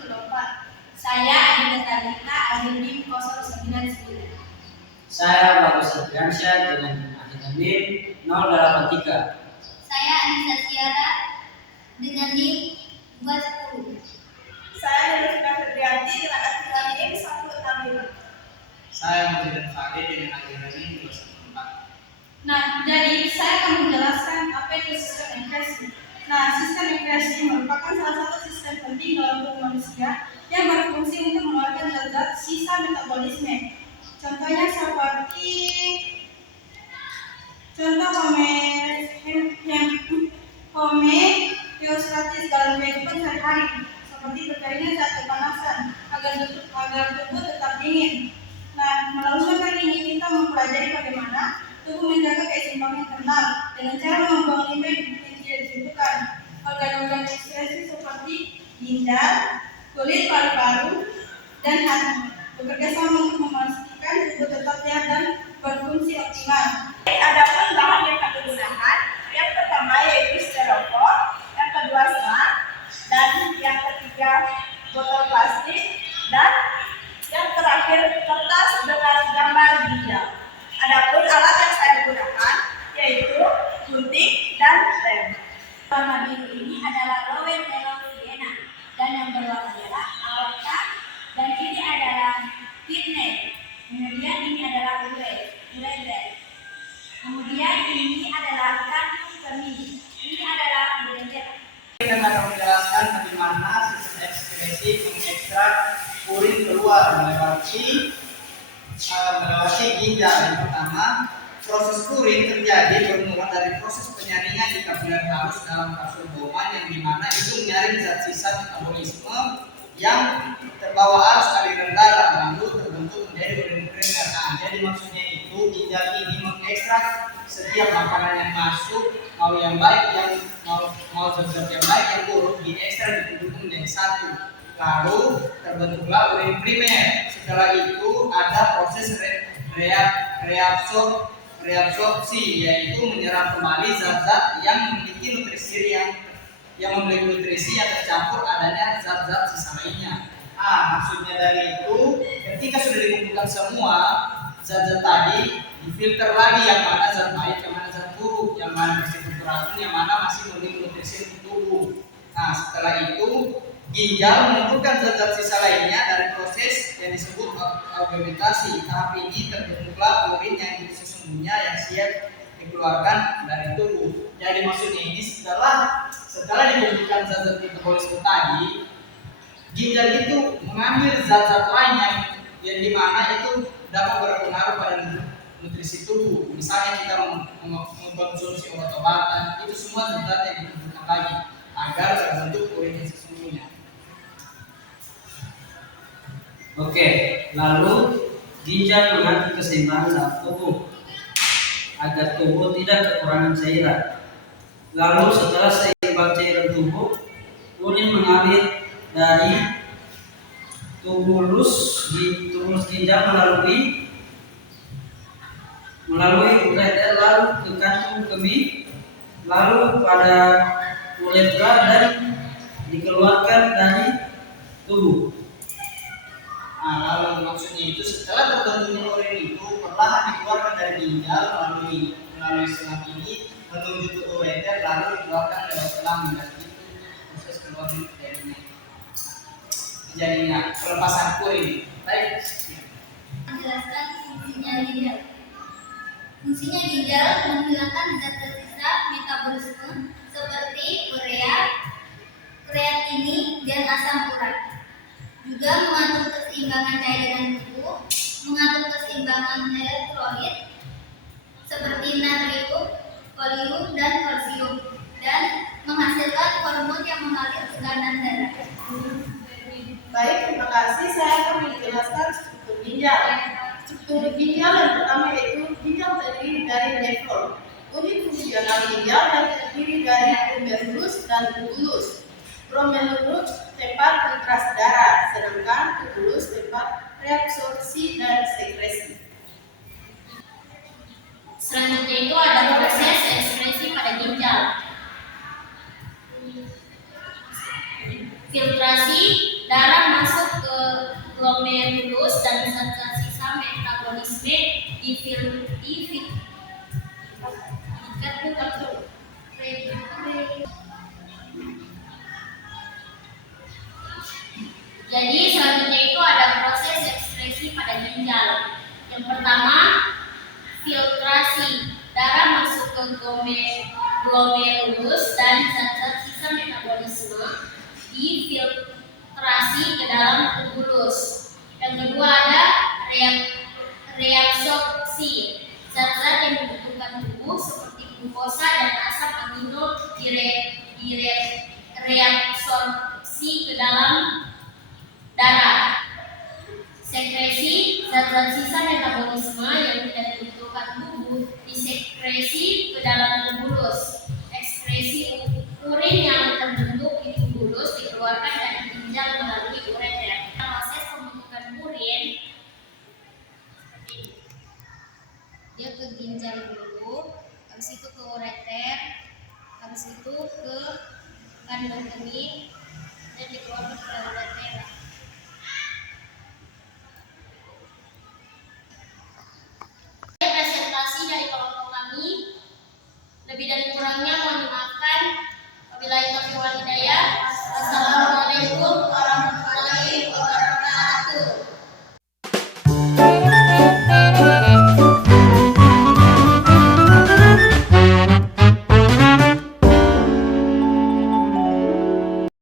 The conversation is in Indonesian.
2024. Saya Adinda Talita, NIM 099. Saya Bagus Adriansyah dengan NIM 083. Saya Anissa Siara dengan NIM 210. Saya Nurina Febrianti dengan akhiran NIM 165. Saya Muhammad Fadil dengan akhiran NIM 214. Nah, jadi saya akan menjelaskan apa itu sistem enkripsi. Nah, sistem enkripsi merupakan salah satu sistem penting dalam tubuh manusia yang berfungsi untuk mengeluarkan zat-zat sisa metabolisme. Contohnya seperti homeostasis dalam kehidupan sehari-hari, seperti terjadinya zat kepanasan agar tubuh tetap dingin. Nah, melalui materi ini kita mempelajari bagaimana tubuh menjaga keseimbangan internal dengan cara membuang limbah yang tidak dibutuhkan. Organ-organ ekskresi seperti ginjal, kulit, paru-paru, dan hati bekerja sama untuk memastikan tubuh tetap sehat dan berfungsi optimal. Adapun bahan yang kami gunakan, yang pertama yaitu styrofoam, yang kedua semak, dan yang ketiga botol plastik, dan yang terakhir kertas dengan gambar ginjal. Adapun alat yang saya gunakan yaitu gunting dan lem. Warna biru ini adalah lower vena dan yang berwarna merah aorta, dan ini adalah kidney. Kemudian ini adalah ureter. Kemudian ini adalah kantung kemih. Ini adalah ureter. Kita akan menjelaskan bagaimana sistem ekskresi mengekstrak urin keluar melewati ginjal. Yang pertama, proses urin terjadi bermula dari proses penyaringan di kapiler halus dalam kapsul Bowman, yang dimana itu menyaring zat sisa metabolisme yang terbawa arus aliran darah lalu terbentuk menjadi urin primer. Nah, jadi maksudnya itu ginjal ini mengekstrak setiap makanan yang masuk, mau yang baik, mau zat-zat yang baik yang buruk, diekstrak dikumpulkan menjadi satu. Lalu terbentuklah urin primer. Setelah itu ada proses reabsorpsi, yaitu menyerap kembali zat-zat yang memiliki nutrisi yang tercampur adanya zat-zat sisa lainnya. Maksudnya dari itu, ketika sudah dikumpulkan semua zat-zat tadi, difilter lagi yang mana zat baik, yang mana zat buruk, yang mana bersifat beracun, yang mana masih memiliki nutrisi untuk tubuh. Nah, setelah itu ginjal mengumpulkan zat-zat sisa lainnya dari proses yang disebut fermentasi. Tahap ini terbentuklah urin yang sesungguhnya yang siap dikeluarkan dari tubuh. Jadi maksudnya ini setelah dikumpulkan zat-zat metabolisme tadi, ginjal itu mengambil zat-zat lain yang dimana itu dapat berpengaruh pada nutrisi tubuh. Misalnya kita mengkonsumsi obat-obatan, itu semua zat-zat yang dikumpulkan lagi agar terbentuk urin yang sesungguhnya. Oke, lalu ginjal mengatur keseimbangan dalam tubuh agar tubuh tidak kekurangan cairan. Lalu setelah seimbang cairan tubuh, urin mengalir dari tubulus ginjal melalui ureter lalu ke kantung kemih, lalu pada uretra dan dikeluarkan dari tubuh. Lalu maksudnya itu setelah terbentuknya urin itu perlahan dikeluarkan dari ginjal melalui selang ini menuju ke ureter, lalu dikeluarkan lewat selang, dan itu proses keluar terjadinya pelepasan urin. Baik. Menjelaskan fungsinya ginjal. Fungsinya ginjal menghilangkan zat-zat sisa metabolisme seperti urea, kreatinin, dan asam urat. Juga mengatur keseimbangan cairan tubuh, mengatur keseimbangan elektrolit seperti natrium, kalium, dan kalsium, dan menghasilkan hormon yang mengalir tekanan darah. Baik, terima kasih. Saya akan menjelaskan struktur ginjal. Struktur ginjal yang pertama yaitu ginjal terdiri dari nefron. Unit fungsional ginjal yang terdiri dari glomerulus dan tubulus. Glomerulus tempat filtrasi darah, sedangkan tubulus tempat reabsorpsi dan sekresi. Selanjutnya itu ada proses ekskresi pada ginjal. Filtrasi darah Jadi selanjutnya itu ada proses ekskresi pada ginjal. Yang pertama, filtrasi. Darah masuk ke glomerulus dan zat-zat sisa metabolisme difiltrasi ke dalam tubulus. Yang kedua ada reabsorpsi. Zat-zat yang dibutuhkan tubuh seperti glukosa dan asam amino direabsorpsi ke dalam darah. Sekresi, zat-zat sisa metabolisme yang tidak dibutuhkan tubuh disekresi ke dalam tubulus. Ekskresi urin yang terbentuk di tubulus dikeluarkan dari ginjal melalui ureter. Proses pembentukan urin seperti ini. Dia ke ginjal dulu, habis itu ke ureter, habis itu ke kandung kemih dan dikeluarkan ke ureter. Presentasi dari kelompok kami, lebih dan kurangnya